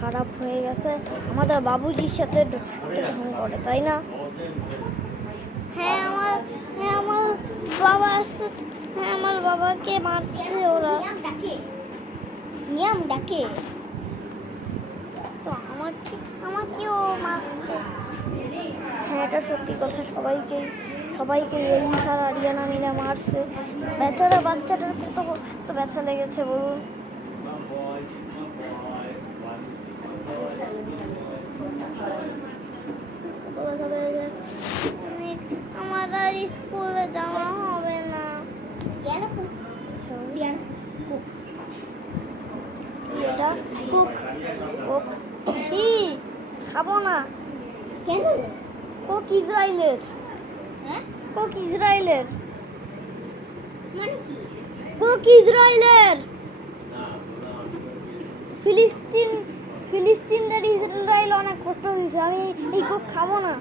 খারাপ হয়ে গেছে, আমাদের বাবুজির সাথে ঢং করে, তাই না? আমার বাবা আসছে, হ্যাঁ আমার বাবাকে মারছে ওরা, নিয়ম ডাকে তো আমাকেও মারছে। হ্যাঁ এটা সত্যি কথা, সবাইকে এলিসা আর আরিয়ানা মিলে মারছে। বাচ্চাটার কত ব্যথা লেগেছে বলুন। আমার আর স্কুলে যাওয়া হবে না। এটা কোক খাবো না। কেন? কোক ইসরায়েলের। হ্যাঁ কোক ইসরায়েলের মানে কি? কোক ইসরায়েলের, ফিলিস্তিনদের ইসরায়েল অনেক কষ্ট দিয়েছে, আমি এই কোক খাবো না।